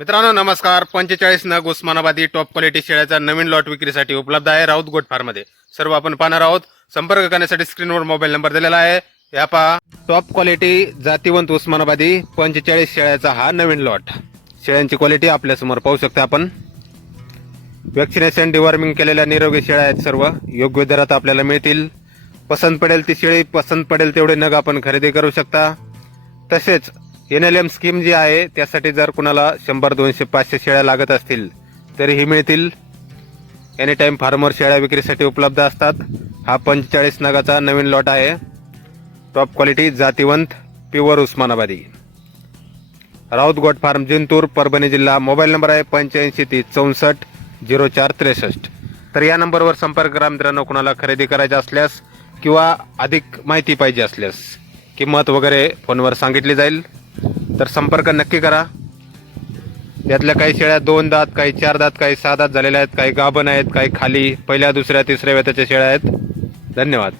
मित्रांनो नमस्कार. पंचेचाळीस नग उस्मानाबादी टॉप क्वालिटी शेळ्याचा नवीन लॉट विक्रीसाठी उपलब्ध आहे राऊत गोट फार्ममध्ये. सर्व आपण पाहणार आहोत. संपर्क करण्यासाठी स्क्रीनवर मोबाईल नंबर दिलेला आहे. या पहा. टॉप क्वालिटी जातीवंत उस्मानाबादी पंचेचाळीस शेळ्याचा हा नवीन लॉट शेळ्यांची क्वालिटी आपल्यासमोर पाहू शकता आपण. व्हॅक्सिनेशन डिवॉर्मिंग केलेल्या निरोगी शेळ्या आहेत सर्व. योग्य दरात आपल्याला मिळतील. पसंत पडेल ती शेळी पसंत पडेल तेवढे नग आपण खरेदी करू शकता. तसेच एन एल एम स्कीम जी आहे त्यासाठी जर कुणाला शंभर दोनशे पाचशे शेळ्या लागत असतील तरीही मिळतील. एनी टाईम फार्मर शेळ्या विक्रीसाठी उपलब्ध असतात. हा पंचेचाळीस नगाचा नवीन लॉट आहे. Top quality जातीवंत pure Osmanabadi. Raut goat farm Jintur Parbhani जिल्हा. मोबाईल नंबर आहे पंच्याऐंशी तीस चौसष्ट झिरो चार त्रेसष्ट. तर या नंबरवर संपर्क करा मित्रांनो कुणाला खरेदी करायचे असल्यास किंवा अधिक माहिती पाहिजे असल्यास. किंमत वगैरे फोनवर सांगितली जाईल. तर संपर्क नक्की करा. यातल्या काही शेळ्या दोन दात काही चार दात काही सहा दात झालेल्या आहेत काही गाभण आहेत काही खाली पहिल्या दुसऱ्या तिसऱ्या वेताच्या शेळ्या आहेत. धन्यवाद.